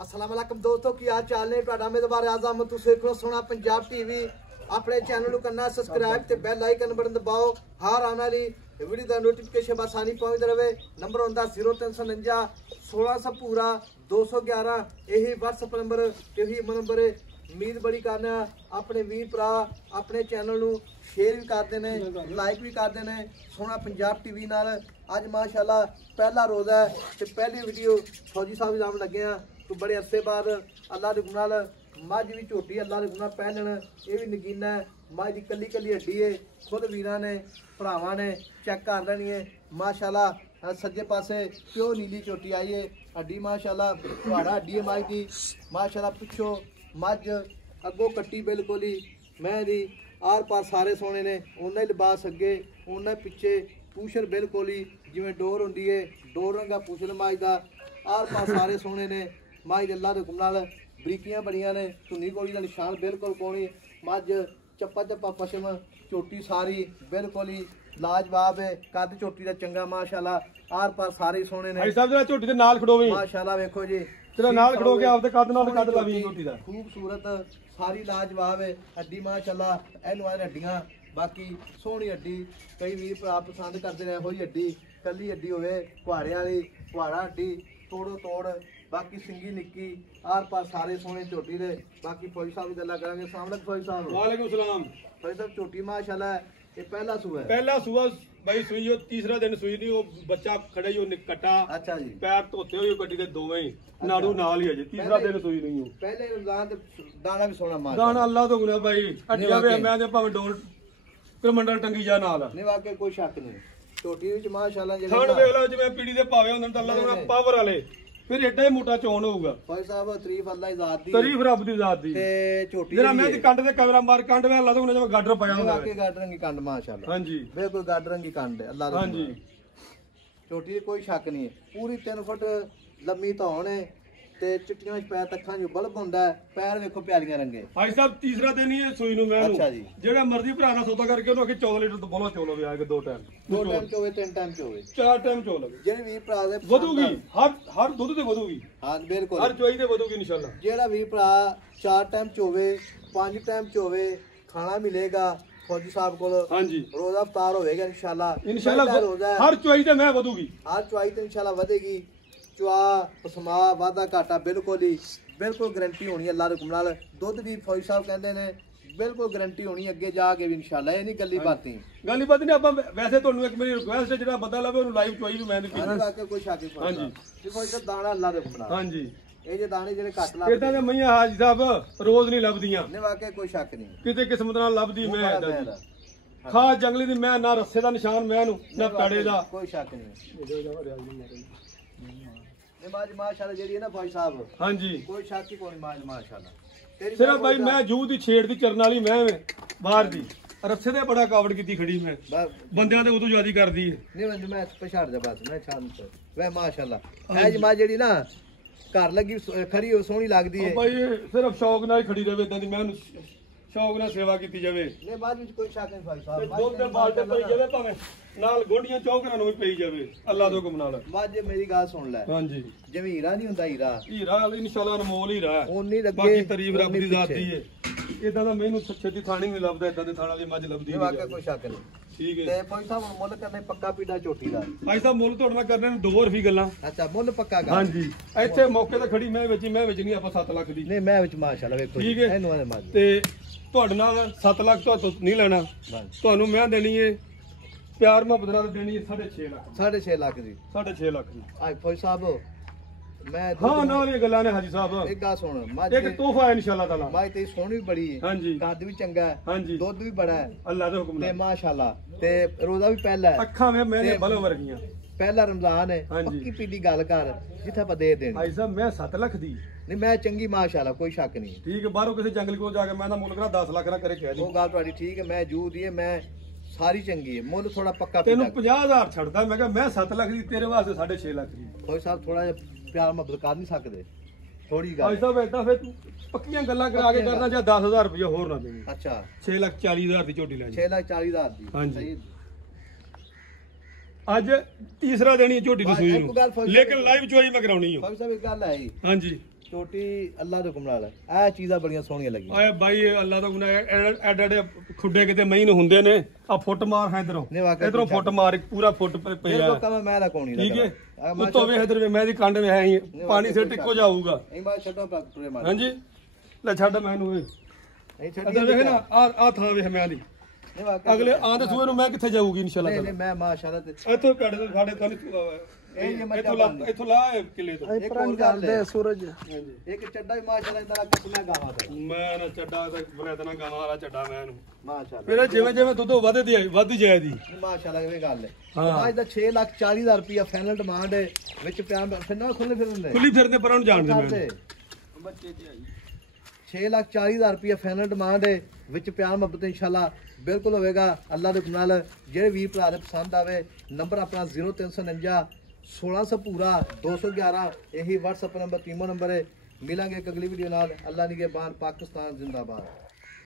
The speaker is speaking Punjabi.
अस्सलाम वालेकुम दोस्तों की हाल चाल ने ਤੁਹਾਡਾ ਮੇਜ਼ਬਾਨ ਆਜ਼ਮ ਤੁਸੀਂ ਦੇਖੋ ਸੋਹਣਾ ਪੰਜਾਬ ਟੀਵੀ ਆਪਣੇ ਚੈਨਲ ਨੂੰ ਕਰਨਾ ਸਬਸਕ੍ਰਾਈਬ ਤੇ ਬੈਲ ਆਈਕਨ ਬਟਨ ਦਬਾਓ ਹਰ ਆਉਣ ਵਾਲੀ ਵੀਡੀਓ ਦਾ ਨੋਟੀਫਿਕੇਸ਼ਨ ਆਸਾਨੀ ਪਹੁੰਚਦਾ ਰਹੇ ਨੰਬਰ ਹੁੰਦਾ 0349 1600 ਪੂਰਾ 211 ਇਹੀ WhatsApp ਨੰਬਰ ਇਹੀ ਨੰਬਰ उम्मीद बड़ी करना अपने वीर भरा अपने चैनल ਨੂੰ शेयर भी करते हैं लाइक भी करते हैं सोहना पंजाब टीवी नाल अज माशाल्लाह पहला रोज़ा है तो पहली वीडियो फौजी साहब जाम लगे हैं तो बड़े अरसे बाद अल्लाह के गुनाह मझ भी झोटी अल्लाह के गुनाह पहनन ये भी नगीना है मझ की कली कली हड्डी है खुद वीरां ने भरावां ने चेक कर लेनी है माशाल्लाह सज्जे पासे प्योर नीली झोटी आई है हड्डी माशाल्लाह तुहाड़ा हड्डी है मझ की माशाल्लाह पिछों मझ अगों कट्टी बिल्कुल ही मैं दी आर पार सारे सोने ने उन्हें लिबास अगे उन्हें पिछे पूछर बिल्कुल ही जिमें डोर होंदी है डोर रंगा पूछर मझ का आर पार सारे सोने ने मझ अल्लाह के हुक्म नाल बरीकियां बड़ियां ने धुनी कोली का निशान बिल्कुल कोनी मझ चप्पा चप्पा पशम झोटी सारी बिल्कुल ही लाजवाब है कद झोटी का चंगा माशाल्लाह आर पार सारे सोने ने झोटी दे नाल खड़ोवी माशाल्लाह वेखो जी तेरा नाल खड़ो के आपदे कद नाल कद लावी झोटी दा खूबसूरत सारी लाजवाब है हड्डी माशाल्लाह एनु आ हड्डियां बाकी सोहनी हड्डी कई वीर भरा पसंद करते ने होई हड्डी कली हड्डी होवे कुहाड़े वाली कुहाड़ा हड्डी तोड़ो तोड़ बाकी सिंगी निक्की आर पार सारे सोहने झोटी दे बाकी फौजी साहब की गल्ला करांगे अस्सलाम वालेकुम फौजी साहब वालेकुम सलाम फौजी साहब झोटी माशाल्लाह ये पहला सुबह है पहला सुबह भाई सुई जो तीसरा दिन सुई नहीं वो बच्चा खड़े जो कटा अच्छा जी पैर धोते हुए गड्डी दे दोवें नाड़ू नाल ही है जी तीसरा दिन सुई नहीं हो पहले रमजान ते दाना भी सोना मार दाना अल्लाह तो गुना भाई हड्डियां वे मैं ते भाਵੇਂ डोर कमंडल टंगी जा नाल नहीं वाकई कोई शक नहीं झोटी विच माशाल्लाह थण वेख लो जिवें पीड़ी दे पावे हुंदे अल्लाह तो गुना पावर वाले फिर एडा ही मोटा चोन होगा फौजी साहब तारीफ अल्लाह दी जात दी तारीफ रब दी जात दी ते झोटी जरा मैं दी कंड ते कैमरा मार कंड वे अल्लाह तो गुना जिवें गाडर पाया हुंदा वाकई गाडर रंगी कंड माशाल्लाह हां जी बिल्कुल गाडर रंगी कंड है अल्लाह दा हां जी झोटी दी कोई शक नहीं है पूरी 3 फुट लंबी धौन है ते चिट्टियां विच पैर तखां जो बल्ब हुंदा है पैर वेखो प्यालियां रंगे भाई साहब तीसरा दिन ही है सुई नु मैं अच्छा जी जेड़ा मर्जी भरा ना सौदा करके ਉਹਨੂੰ ਆਖੇ 14 ਲੀਟਰ ਤੋਂ ਬੋਲਾ ਚੋਲੋ ਵੀ ਆਏਗਾ 2 ਟਾਈਮ ਚ ਹੋਵੇ 3 ਟਾਈਮ ਚ ਹੋਵੇ 4 ਟਾਈਮ ਚੋਲੋ ਜਿਹੜੇ ਵੀ ਭਰਾ ਦੇ ਵਧੂਗੀ ਹਰ ਦੁੱਧ ਤੇ ਵਧੂਗੀ ਹਾਂ ਬਿਲਕੁਲ ਹਰ ਚੋਈ ਤੇ ਵਧੂਗੀ ਇਨਸ਼ਾਅੱਲਾ ਜਿਹੜਾ ਵੀ ਭਰਾ 4 ਟਾਈਮ ਚ ਹੋਵੇ 5 ਟਾਈਮ ਚ ਹੋਵੇ ਖਾਣਾ ਮਿਲੇਗਾ फौजी साहब को हाँ जी रोजा अफ्तार होगा इंशाल्लाह हर चुआई ते मैं ਵਧੂਗੀ हर चुआई ते इंशाल्लाह ਵਧੇਗੀ चुआ पसमा वादा घाटा बिल्कुल ही बिल्कुल गारंटी होनी है अल्लाह दे हुक्म नाल दुध दी फौजी साहब कहंदे ने बिल्कुल गारंटी होनी अगे जाके भी इंशाल्लाह ये नहीं गल्ली बातें गल्ली बात नहीं ਆਪਾਂ वैसे ਤੁਹਾਨੂੰ ਇੱਕ ਮੇਰੀ ਰਿਕੁਐਸਟ ਹੈ ਜਿਹੜਾ ਬੰਦਾ ਲਵੇ ਉਹਨੂੰ ਲਾਈਵ ਚੁਆਈ ਵੀ ਮੈਂ ਦਿੱਤੀ ਹੈ ਕੋਈ ਸ਼ੱਕ ਨਹੀਂ ਹਾਂਜੀ ਜੀ ਫੌਜੀ ਸਾਹਿਬ ਦਾਣਾ ਅੱਲਾਹ ਦੇ ਹੁਕਮ ਨਾਲ ਹਾਂਜੀ ਇਹ ਜੇ ਦਾਣੇ ਜਿਹੜੇ ਘੱਟ ਲੱਭਦੇ ਇਦਾਂ ਦੇ ਮਈਆਂ ਹਾਜੀ ਸਾਹਿਬ ਰੋਜ਼ ਨਹੀਂ ਲੱਭਦੀਆਂ ਨਹੀਂ ਵਾਕਿਆ ਕੋਈ ਸ਼ੱਕ ਨਹੀਂ ਕਿਤੇ ਕਿਸਮਤ ਨਾਲ ਲੱਭਦੀ ਮੈਂ ਇਦਾਂ ਦੀ ਖਾ ਜੰਗਲੀ ਦੀ ਮੈਂ ਨਾ ਰੱਸੇ ਦਾ ਨਿਸ਼ਾਨ ਮੈਂ ਨੂੰ ਨਾ ਤਾੜੇ ਦਾ ਕੋਈ ਸ਼ੱਕ ਨਹੀਂ ਇਹ ਮਾਸ਼ਾਅੱਲਾ ਜਿਹੜੀ ਹੈ ਨਾ ਫੌਜੀ ਸਾਹਿਬ ਹਾਂਜੀ ਕੋਈ ਸ਼ੱਕ ਹੀ ਕੋਈ ਮਾਸ਼ਾਅੱਲਾ ਸਿਰਫ ਭਾਈ ਮੈਂ ਜੂ ਦੀ ਛੇੜ ਦੀ ਚਰਨ ਵਾਲੀ ਮੈਂ ਬਾਹਰ ਦੀ ਰੱਸੇ ਤੇ ਬੜਾ ਕਾਵੜ ਕੀਤੀ ਖੜੀ ਮੈਂ ਬੰਦਿਆਂ ਤੇ ਉਦੋਂ ਜ਼ਿਆਦੀ ਕਰਦੀ ਹੈ ਨਹੀਂ ਮੈਂ ਪਛਾੜ ਜਾ ਬਸ ਮੈਂ ਸ਼ਾਂਤ ਵੇ ਮਾਸ਼ਾਅੱਲਾ ਇਹ ਜਮਾ ਜਿਹੜੀ ਨਾ ਘਰ ਲੱਗੀ ਖਰੀ ਉਹ ਸੋਹਣੀ ਲੱਗਦੀ ਹੈ ਭਾਈ ਸਿਰਫ ਸ਼ੌਕ ਨਾਲ ਖੜੀ ਰਹੇ ਇਦਾਂ ਦੀ ਮੈਂ ਸ਼ੌਕ ਨਾਲ ਸੇਵਾ ਕੀਤੀ ਜਾਵੇ ਨਹੀਂ ਬਾਅਦ ਵਿੱਚ ਕੋਈ ਸ਼ੱਕ ਨਹੀਂ ਭਾਈ ਸਾਹਿਬ ਦੁੱਧ ਦੇ ਬਾਲਟੇ ਪਈ ਜਾਵੇ ਭਾਵੇਂ ਨਾਲ ਗੋਡੀਆਂ ਚੌਕਰਾਂ ਨੂੰ ਵੀ ਪਈ ਜਾਵੇ ਅੱਲਾ ਦੇ ਹੁਕਮ ਨਾਲ ਬਾਅਦ ਜੇ ਮੇਰੀ ਗੱਲ ਸੁਣ ਲੈ ਹਾਂਜੀ ਜਿਵੇਂ ਹੀਰਾ ਨਹੀਂ ਹੁੰਦਾ ਹੀਰਾ ਇਨਸ਼ਾਅੱਲਾ ਅਨਮੋਲ ਹੀਰਾ ਹੈ ਉਨੀ ਲੱਗੇ ਬਾਕੀ ਤਾਰੀਫ ਰੱਬ ਦੀ ਜ਼ਾਤ ਦੀ ਹੈ ਇਦਾਂ ਦਾ ਮੈਨੂੰ ਛੇਤੀ ਥਾਣੀ ਨਹੀਂ ਲੱਭਦਾ ਇਦਾਂ ਦੇ ਥਾਣਾ ਦੀ ਮੱਝ ਲੱਭਦੀ ਨਹੀਂ ਵਾਕਿਆ ਕੋਈ ਸ਼ੱਕ ਨਹੀਂ ਠੀਕ ਹੈ ਤੇ ਭਾਈ ਸਾਹਿਬ ਮੁੱਲ ਕਰਨੇ ਪੱਕਾ ਪੀੜਾ ਝੋਟੀ ਦਾ ਭਾਈ ਸਾਹਿਬ ਮੁੱਲ ਤੁਹਾਡੇ ਨਾਲ ਕਰਨੇ ਨੂੰ ਦੋ ਹੋਰ ਵੀ ਗੱਲਾਂ ਅੱਛਾ ਮੁੱਲ ਪੱਕਾ ਕਰ ਹਾਂਜੀ ਇੱਥੇ ਮੌਕੇ ਤੇ ਖੜੀ ਮੈਂ ਵੇਚਣੀ ਆਪਾਂ 7 ਲੱਖ ਦੀ ਨਹੀਂ ਮੈਂ ਵਿੱਚ ਮਾਸ਼ਾਅੱਲਾ ਵੇਖੋ ਠੀਕ ਹੈ ਇਹਨੂੰ ਆਲੇ ਮੱਝ ਤੇ ਤੁਹਾਡੇ ਨਾਲ 7 ਲੱਖ ਤੋਂ ਨਹੀਂ ਲੈਣਾ ਤੁਹਾਨੂੰ ਮੈਂ ਦੇਣੀ ਹੈ ਪਿਆਰ ਮੁਹੱਬਤ ਨਾਲ ਦੇਣੀ ਹੈ 6.5 ਲੱਖ 6.5 ਲੱਖ ਦੀ 6.5 ਲੱਖ ਦੀ ਆ ਫੌਜੀ ਸਾਹਿਬ ਮੈਂ ਹਾਂ ਨਾਲ ਇਹ ਗੱਲਾਂ ਨੇ ਹਾਜੀ ਸਾਹਿਬ ਇੱਕ ਗੱਲ ਸੁਣ ਮੱਝ ਇੱਕ ਤੋਹਫਾ ਹੈ ਇਨਸ਼ਾਅੱਲਾ ਤਾਲਾ ਮੱਝ ਤੇ ਸੋਹਣੀ ਵੀ ਬੜੀ ਹੈ ਹਾਂਜੀ ਕੱਦ ਵੀ ਚੰਗਾ ਹੈ ਹਾਂਜੀ ਦੁੱਧ ਵੀ ਬੜਾ ਹੈ ਅੱਲਾ ਦੇ ਹੁਕਮ ਤੇ ਨਾਲ ਮਾਸ਼ਾਅੱਲਾ ਤੇ ਰੋਜ਼ਾ ਵੀ ਪਹਿਲਾ ਹੈ ਅੱਖਾਂ ਵੇ ਮੈਨੇ ਬਲੋ ਵਰਗੀਆਂ ਪਹਿਲਾ ਰਮਜ਼ਾਨ ਹੈ ਪੱਕੀ ਪੀੜੀ ਗੱਲ ਕਰ ਜਿੱਥੇ ਆਪਾਂ ਦੇ ਦੇਣੀ ਭਾਈ ਸਾਹਿਬ ਮੈਂ 7 ਲੱਖ ਦੀ ਨਹੀਂ ਮੈਂ ਚੰਗੀ ਮਾਸ਼ਾਅੱਲਾ ਕੋਈ ਸ਼ੱਕ ਨਹੀਂ ਠੀਕ ਹੈ ਬਾਹਰੋਂ ਕਿਸੇ ਜੰਗਲ ਕੋਲ ਜਾ ਕੇ ਮੈਂ ਤਾਂ ਮੁੱਲ ਕਰਾ 10 ਲੱਖ ਦਾ ਕਰੇ ਕਹਿ ਦੀ ਉਹ ਗੱਲ ਤੁਹਾਡੀ ਠੀਕ ਹੈ ਮੈਂ ਜੂ ਦੀ ਹੈ ਮੈਂ ਸਾਰੀ ਚੰਗੀ ਹੈ ਮੁੱਲ ਥੋੜਾ ਪੱਕਾ ਤੈਨੂੰ 50000 ਛੱਡਦਾ ਮੈਂ ਕਿਹਾ ਮੈਂ 7 ਲੱਖ ਦੀ ਤੇਰੇ ਵਾਸਤੇ 6.5 ਲੱਖ ਦੀ ਕੋਈ ਸਾਹਿਬ ਥੋੜਾ ਜਿਹਾ ਪਿਆਰ ਮੁਹੱਬਤ ਕਰ ਨਹੀਂ ਸਕਦੇ ਥੋੜੀ ਗੱਲ ਭਾਈ ਸਾਹਿਬ ਏਦਾਂ ਫਿਰ ਤੂੰ ਪੱਕੀਆਂ ਗੱਲਾਂ ਕਰਾ ਕੇ ਕਰਨਾ ਜਾਂ 10000 ਰੁਪਏ ਹੋਰ ਨਾ ਦੇਣੀ ਅੱਛਾ 6,40,000 ਦੀ ਝੋਟੀ ਲੈ 6,40,000 ਦੀ ਹਾਂਜੀ ਅੱਜ ਤੀਸਰਾ ਦਿਨ ਹੀ ਝੋਟੀ ਦੀ ਸੂਈ ਨੂੰ ਲੇਕਿਨ ਲਾਈਵ ਚੋਈ ਮੈਂ ਕਰਾਉਣੀ ਹੈ ਭਾਈ ਸਾਹਿਬ ਇੱਕ ਗੱਲ ਹੈ ਹਾਂਜੀ ਛੋਟੀ ਅੱਲਾ ਦੇ ਹੁਕਮ ਨਾਲ ਇਹ ਚੀਜ਼ਾਂ ਬੜੀਆਂ ਸੋਹਣੀਆਂ ਲੱਗੀਆਂ ਓਏ ਬਾਈ ਅੱਲਾ ਦਾ ਗੁਨਾਹ ਐਡ ਐਡ ਖੁੱਡੇ ਕਿਤੇ ਮਹੀਂ ਨੂੰ ਹੁੰਦੇ ਨੇ ਆ ਫੁੱਟ ਮਾਰ ਹੈ ਇਧਰੋਂ ਨਹੀਂ ਵਾਕਿਆ ਇਧਰੋਂ ਫੁੱਟ ਮਾਰ ਇੱਕ ਪੂਰਾ ਫੁੱਟ ਪਿਆ ਇਹ ਕੰਮ ਮੈਂ ਦਾ ਕੋਣੀ ਠੀਕ ਹੈ ਉੱਤੋਂ ਵੇ ਇਧਰ ਵੇ ਮੈਂ ਦੀ ਕੰਡ ਵੇ ਹੈ ਹੀ ਪਾਣੀ ਸਿਰ ਟਿੱਕੋ ਜਾਊਗਾ ਇਹ ਬਾਅਦ ਛੱਡੋ ਪੂਰੇ ਮਾਰ ਹਾਂਜੀ ਲੈ ਛੱਡ ਮੈਨੂੰ ਏ ਨਹੀਂ ਛੱਡੀ ਇਧਰ ਵੇਖ ਨਾ ਆ ਥਾਂ ਵੇ ਮੈਂ ਦੀ ਨਹੀਂ ਵਾਕਿਆ ਅਗਲੇ ਆਂਦੇ ਸੂਏ ਨੂੰ ਮੈਂ ਕਿੱਥੇ ਜਾਊਗੀ ਇਨਸ਼ਾਅੱਲਾ ਨਹੀਂ ਮੈਂ ਮਾਸ਼ਾਅੱਲਾ ਤੇ ਇੱਥੋਂ ਕੱਢ ਦੇ ਸਾਡੇ ਤੋਂ ਇੱਥੋਂ ਲਾ ਕਿਲੇ ਤੋਂ ਇੱਕ ਹੋਰ ਗੱਲ ਹੈ ਸੂਰਜ ਇੱਕ ਚੱਡਾ ਵੀ ਮਾਸ਼ਾਅੱਲਾ ਇੰਦਾ ਕਿਸਮਾ ਗਾਵਾਂ ਦਾ ਮੈਂ ਨਾ ਚੱਡਾ ਤੇ ਬਰੇਤਨਾ ਗਾਵਾਂ ਵਾਲਾ ਚੱਡਾ ਮੈਂ ਇਹਨੂੰ ਮਾਸ਼ਾਅੱਲਾ ਫਿਰ ਜਿਵੇਂ ਜਿਵੇਂ ਦੁੱਧ ਵੱਧ ਜਾਏਦੀ ਮਾਸ਼ਾਅੱਲਾ ਇਹ ਗੱਲ ਹੈ ਅੱਜ ਦਾ 6,40,000 ਰੁਪਿਆ ਫਾਈਨਲ ਡਿਮਾਂਡ ਹੈ ਵਿੱਚ ਪਿਆਰ ਫਿਰ ਨਾ ਖੁੱਲੇ ਫਿਰਦੇ ਖੁੱਲੀ ਫਿਰਦੇ ਪਰ ਉਹਨੂੰ ਜਾਣਦੇ ਮੈਂ ਬੱਚੇ ਤੇ ਆਈ 6,40,000 ਰੁਪਿਆ ਫਾਈਨਲ ਡਿਮਾਂਡ ਹੈ ਵਿੱਚ ਪਿਆਰ ਮੁਹੱਬਤ ਇਨਸ਼ਾਅੱਲਾ ਬਿਲਕੁਲ ਹੋਵੇਗਾ ਅੱਲਾ ਦੇ ਨਾਲ ਜਿਹੜੇ ਵੀਰ ਭਰਾ ਦੇ ਪਸੰਦ ਆਵੇ ਨੰਬਰ ਆਪਣਾ 0349 1600 ਪੂਰਾ 211 ਇਹੀ WhatsApp ਨੰਬਰ ਤੀਮੋ ਨੰਬਰ ਹੈ ਮਿਲਾਂਗੇ ਇੱਕ ਅਗਲੀ ਵੀਡੀਓ ਨਾਲ ਅੱਲਾ ਨਿਗਹਿਬਾਨ ਪਾਕਿਸਤਾਨ ਜ਼ਿੰਦਾਬਾਦ